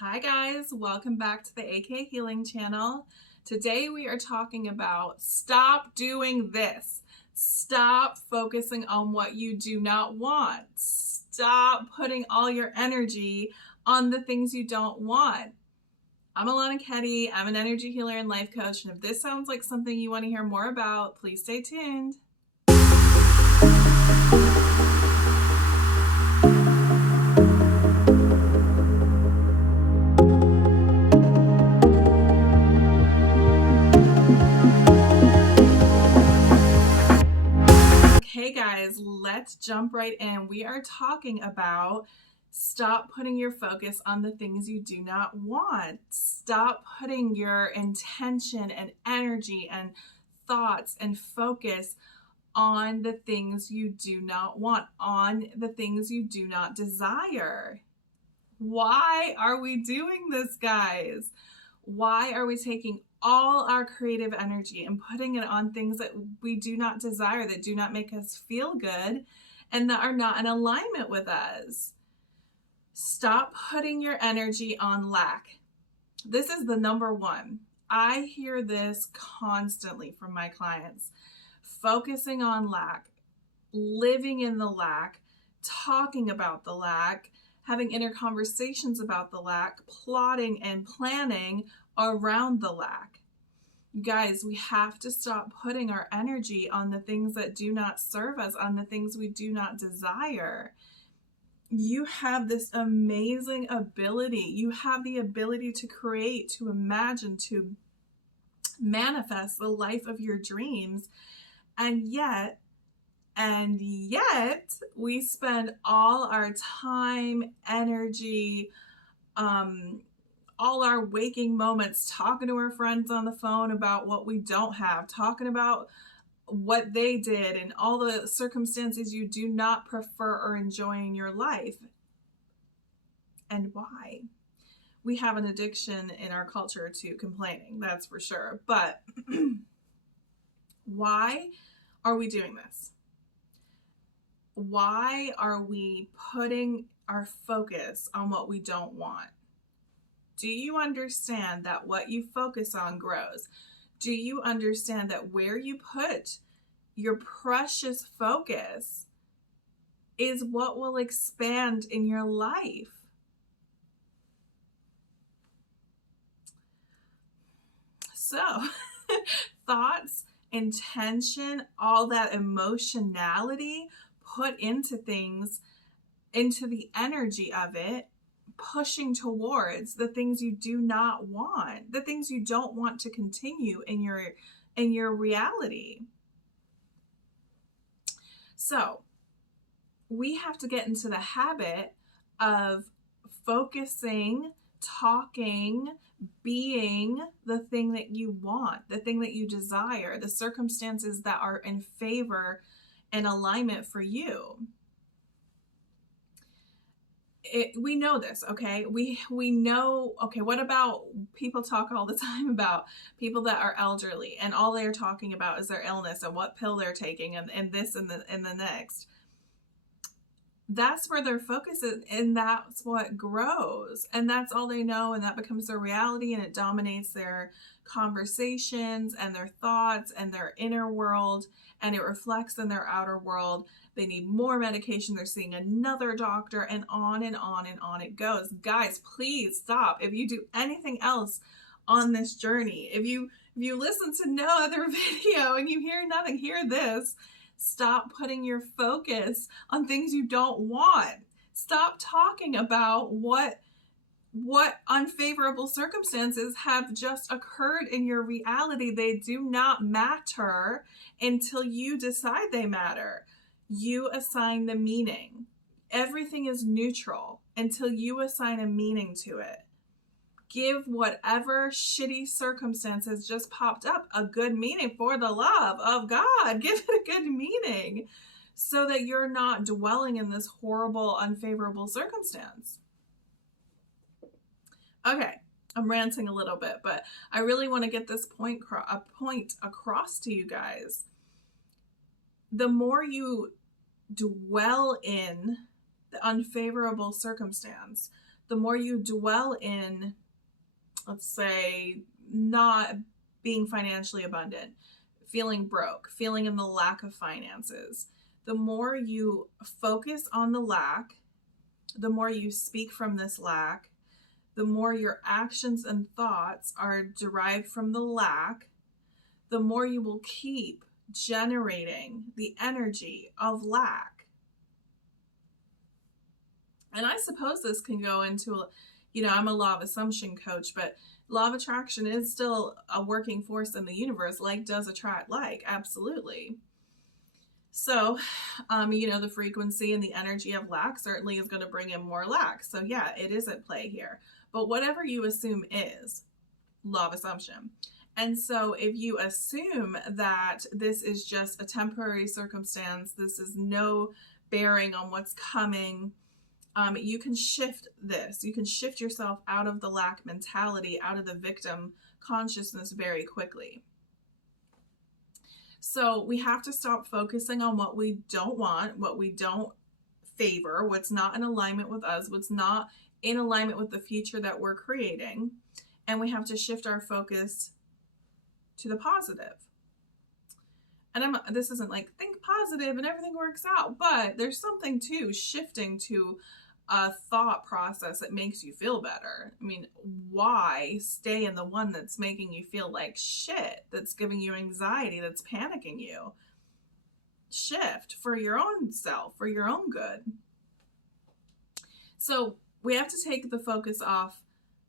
Hi guys, welcome back to the AK Healing channel. Today we are talking about stop doing this. Stop focusing on what you do not want. Stop putting all your energy on the things you don't want. I'm Alana Keddie. I'm an energy healer and life coach, and if this sounds like something you want to hear more about, please stay tuned. Okay guys, let's jump right in. We are talking about stop putting your focus on the things you do not want. Stop putting your intention and energy and thoughts and focus on the things you do not want, on the things you do not desire. Why are we doing this, guys? Why are we taking all our creative energy and putting it on things that we do not desire, that do not make us feel good, and that are not in alignment with us? Stop putting your energy on lack. This is the number one. I hear this constantly from my clients. Focusing on lack, living in the lack, talking about the lack, having inner conversations about the lack, plotting and planning around the lack. You guys, we have to stop putting our energy on the things that do not serve us, on the things we do not desire. You have this amazing ability. You have the ability to create, to imagine, to manifest the life of your dreams. And yet we spend all our time, energy, all our waking moments talking to our friends on the phone about what we don't have, talking about what they did and all the circumstances you do not prefer or enjoy in your life. And why? We have an addiction in our culture to complaining, that's for sure. But why are we doing this? Why are we putting our focus on what we don't want? Do you understand that what you focus on grows? Do you understand that where you put your precious focus is what will expand in your life? So, thoughts, intention, all that emotionality put into things, into the energy of it, pushing towards the things you do not want, the things you don't want to continue in your reality. So we have to get into the habit of focusing, talking, being the thing that you want, the thing that you desire, the circumstances that are in favor and alignment for you. We know this, okay? We know, okay, what about people talk all the time about people that are elderly and all they're talking about is their illness and what pill they're taking and this and the next. That's where their focus is, and that's what grows, and that's all they know, and that becomes their reality, and it dominates their conversations and their thoughts and their inner world, and it reflects in their outer world. They need more medication, they're seeing another doctor, and on and on and on it goes. Guys, please stop. If you do anything else on this journey, if you listen to no other video and you hear nothing, hear this. Stop putting your focus on things you don't want. Stop talking about what unfavorable circumstances have just occurred in your reality. They do not matter until you decide they matter. You assign the meaning. Everything is neutral until you assign a meaning to it. Give whatever shitty circumstances just popped up a good meaning for the love of God. Give it a good meaning so that you're not dwelling in this horrible, unfavorable circumstance. Okay, I'm ranting a little bit, but I really want to get this point across to you guys. The more you dwell in the unfavorable circumstance, the more you dwell in, let's say, not being financially abundant, feeling broke, feeling in the lack of finances, the more you focus on the lack, the more you speak from this lack, the more your actions and thoughts are derived from the lack, the more you will keep generating the energy of lack. And I suppose this can go into, I'm a law of assumption coach, but law of attraction is still a working force in the universe. Like does attract like, absolutely. So, the frequency and the energy of lack certainly is going to bring in more lack. So yeah, it is at play here. But whatever you assume is law of assumption. And so if you assume that this is just a temporary circumstance, this is no bearing on what's coming, you can shift this. You can shift yourself out of the lack mentality, out of the victim consciousness very quickly. So we have to stop focusing on what we don't want, what we don't favor, what's not in alignment with us, what's not in alignment with the future that we're creating. And we have to shift our focus to the positive. And this isn't like think positive and everything works out, but there's something to shifting to a thought process that makes you feel better. I mean, why stay in the one that's making you feel like shit, that's giving you anxiety, that's panicking you? Shift for your own self, for your own good. So we have to take the focus off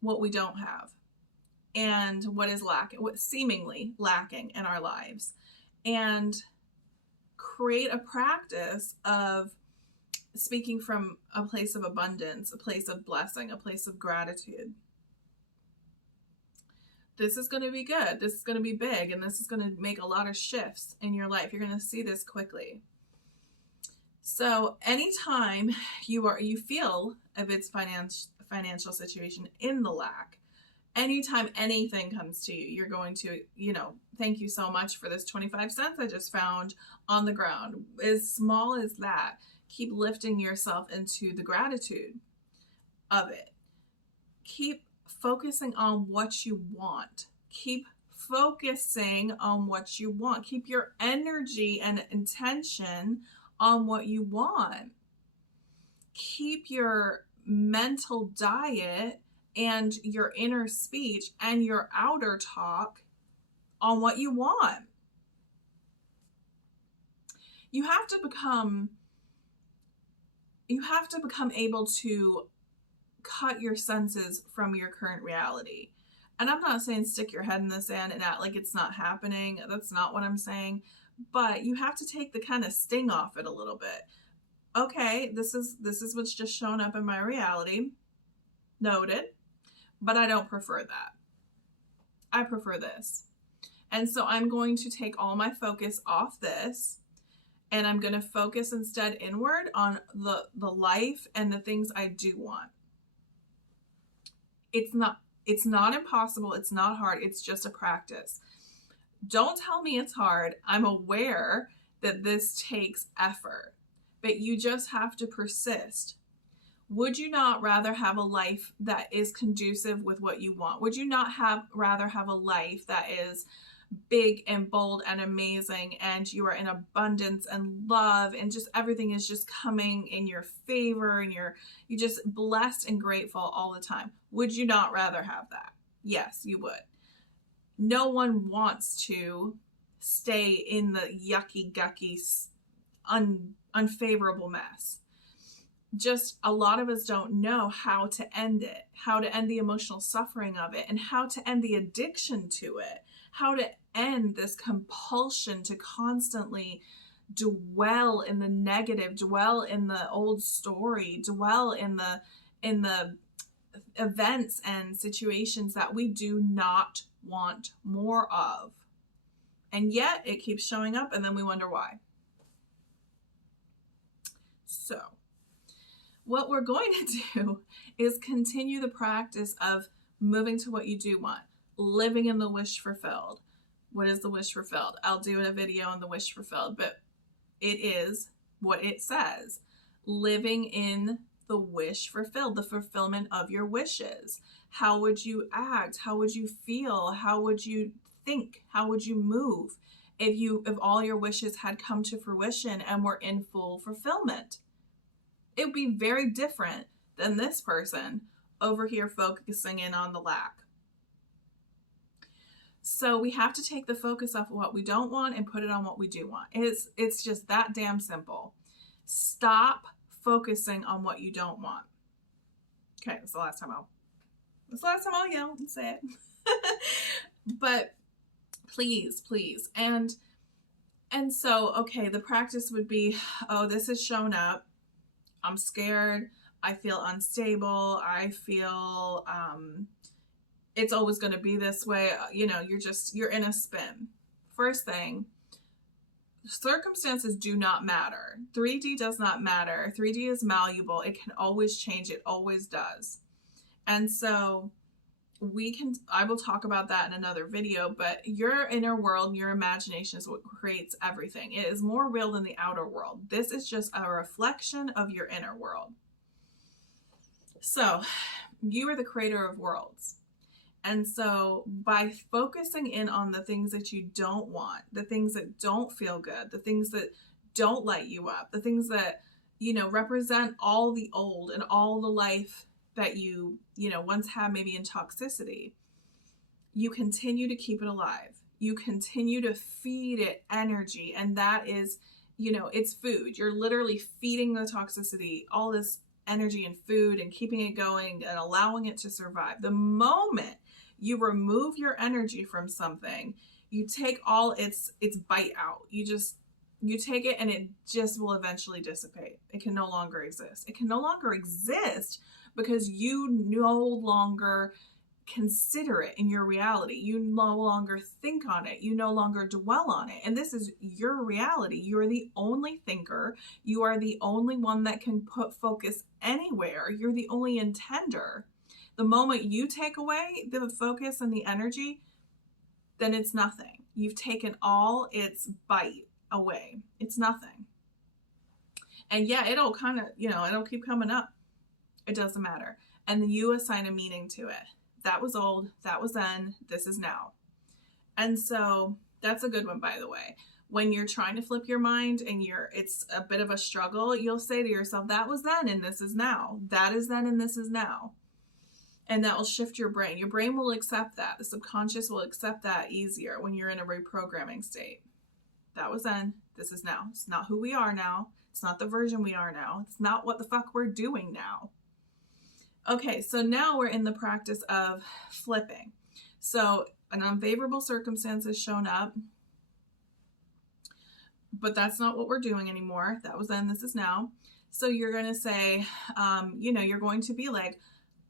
what we don't have and what is lacking, what's seemingly lacking in our lives, and create a practice of speaking from a place of abundance, a place of blessing, a place of gratitude. This is going to be good. This is going to be big, and this is going to make a lot of shifts in your life. You're going to see this quickly. So anytime you feel if it's financial situation in the lack, anytime anything comes to you, you're going to, thank you so much for this 25 cents I just found on the ground. As small as that, keep lifting yourself into the gratitude of it. Keep focusing on what you want. Keep focusing on what you want. Keep your energy and intention on what you want. Keep your mental diet and your inner speech and your outer talk on what you want. You have to become able to cut your senses from your current reality. And I'm not saying stick your head in the sand and act like it's not happening. That's not what I'm saying. But you have to take the kind of sting off it a little bit. Okay, this is what's just shown up in my reality. Noted. But I don't prefer that. I prefer this. And so I'm going to take all my focus off this, and I'm going to focus instead inward on the life and the things I do want. It's not impossible. It's not hard. It's just a practice. Don't tell me it's hard. I'm aware that this takes effort, but you just have to persist. Would you not rather have a life that is conducive with what you want? Would you not rather have a life that is big and bold and amazing, and you are in abundance and love, and just everything is just coming in your favor, and you're just blessed and grateful all the time? Would you not rather have that? Yes, you would. No one wants to stay in the yucky, gucky, unfavorable mess. Just a lot of us don't know how to end it, how to end the emotional suffering of it, and how to end the addiction to it, how to end this compulsion to constantly dwell in the negative, dwell in the old story, dwell in the events and situations that we do not want more of. And yet it keeps showing up, and then we wonder why. So what we're going to do is continue the practice of moving to what you do want, living in the wish fulfilled. What is the wish fulfilled? I'll do a video on the wish fulfilled, but it is what it says. Living in the wish fulfilled, the fulfillment of your wishes. How would you act? How would you feel? How would you think? How would you move if all your wishes had come to fruition and were in full fulfillment? It would be very different than this person over here focusing in on the lack. So we have to take the focus off of what we don't want and put it on what we do want. It's just that damn simple. Stop focusing on what you don't want. Okay, that's the last time I'll yell and say it. But please. And so, okay, the practice would be, oh, this has shown up. I'm scared. I feel unstable. I feel it's always going to be this way. You know, you're in a spin. First thing, circumstances do not matter. 3D does not matter. 3D is malleable. It can always change. It always does. And so I will talk about that in another video, but your inner world, your imagination is what creates everything. It is more real than the outer world. This is just a reflection of your inner world. So you are the creator of worlds. And so by focusing in on the things that you don't want, the things that don't feel good, the things that don't light you up, the things that, represent all the old and all the life that you once had maybe in toxicity, you continue to keep it alive. You continue to feed it energy. And that is, it's food. You're literally feeding the toxicity, all this energy and food, and keeping it going and allowing it to survive. The moment you remove your energy from something, you take all its bite out. You take it and it just will eventually dissipate. It can no longer exist. It can no longer exist because you no longer consider it in your reality. You no longer think on it. You no longer dwell on it. And this is your reality. You are the only thinker. You are the only one that can put focus anywhere. You're the only intender. The moment you take away the focus and the energy, then it's nothing. You've taken all its bite away. It's nothing. And yeah, it'll kind of, it'll keep coming up. It doesn't matter. And then you assign a meaning to it. That was old. That was then. This is now. And so that's a good one, by the way. When you're trying to flip your mind and it's a bit of a struggle, you'll say to yourself, that was then and this is now. That is then and this is now. And that will shift your brain. Your brain will accept that. The subconscious will accept that easier when you're in a reprogramming state. That was then. This is now. It's not who we are now. It's not the version we are now. It's not what the fuck we're doing now. Okay, so now we're in the practice of flipping. So an unfavorable circumstance has shown up, but that's not what we're doing anymore. That was then, this is now. So you're going to say, you're going to be like,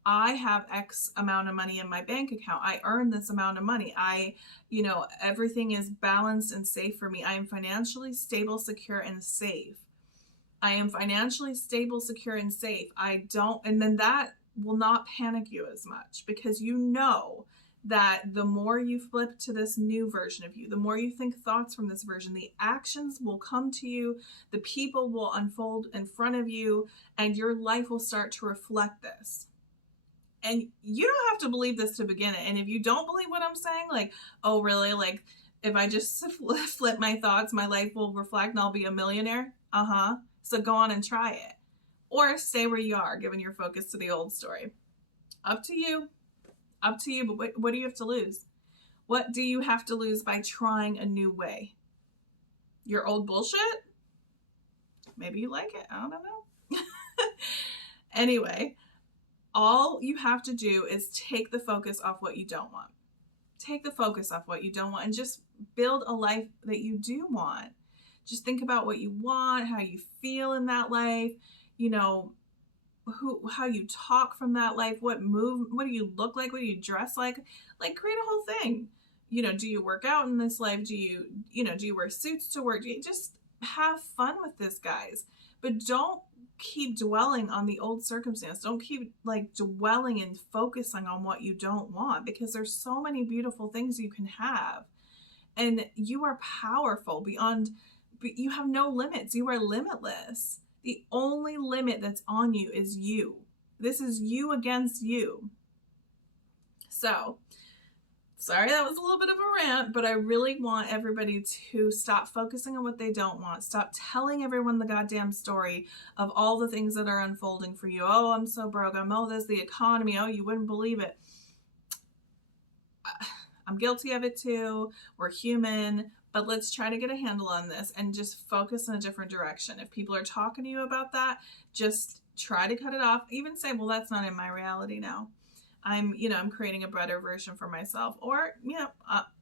I have X amount of money in my bank account. I earn this amount of money. Everything is balanced and safe for me. I am financially stable, secure, and safe. I am financially stable, secure, and safe. And then that will not panic you as much because you know that the more you flip to this new version of you, the more you think thoughts from this version, the actions will come to you, the people will unfold in front of you, and your life will start to reflect this. And you don't have to believe this to begin it. And if you don't believe what I'm saying, like, oh, really? Like, if I just flip my thoughts, my life will reflect and I'll be a millionaire? So go on and try it. Or stay where you are, giving your focus to the old story. Up to you. Up to you. But what do you have to lose? What do you have to lose by trying a new way? Your old bullshit? Maybe you like it. I don't know. Anyway. All you have to do is take the focus off what you don't want. Take the focus off what you don't want and just build a life that you do want. Just think about what you want, how you feel in that life, how you talk from that life, what do you look like, what do you dress like create a whole thing. Do you work out in this life? Do you wear suits to work? Do you just have fun with this, guys? But don't keep dwelling on the old circumstance. Don't keep dwelling and focusing on what you don't want, because there's so many beautiful things you can have, and you are powerful beyond. You have no limits. You are limitless. The only limit that's on you is you. This is you against you. So, sorry, that was a little bit of a rant, but I really want everybody to stop focusing on what they don't want. Stop telling everyone the goddamn story of all the things that are unfolding for you. Oh, I'm so broke. Oh, there's the economy. Oh, you wouldn't believe it. I'm guilty of it too. We're human, but let's try to get a handle on this and just focus in a different direction. If people are talking to you about that, just try to cut it off. Even say, well, that's not in my reality now. I'm creating a better version for myself. Or,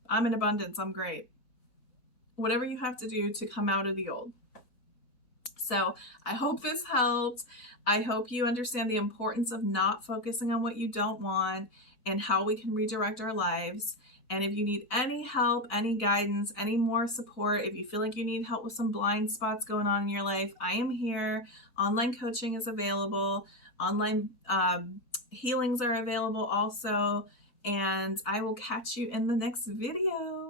I'm in abundance. I'm great. Whatever you have to do to come out of the old. So I hope this helped. I hope you understand the importance of not focusing on what you don't want and how we can redirect our lives. And if you need any help, any guidance, any more support, if you feel like you need help with some blind spots going on in your life, I am here. Online coaching is available. Online healings are available also. And I will catch you in the next video.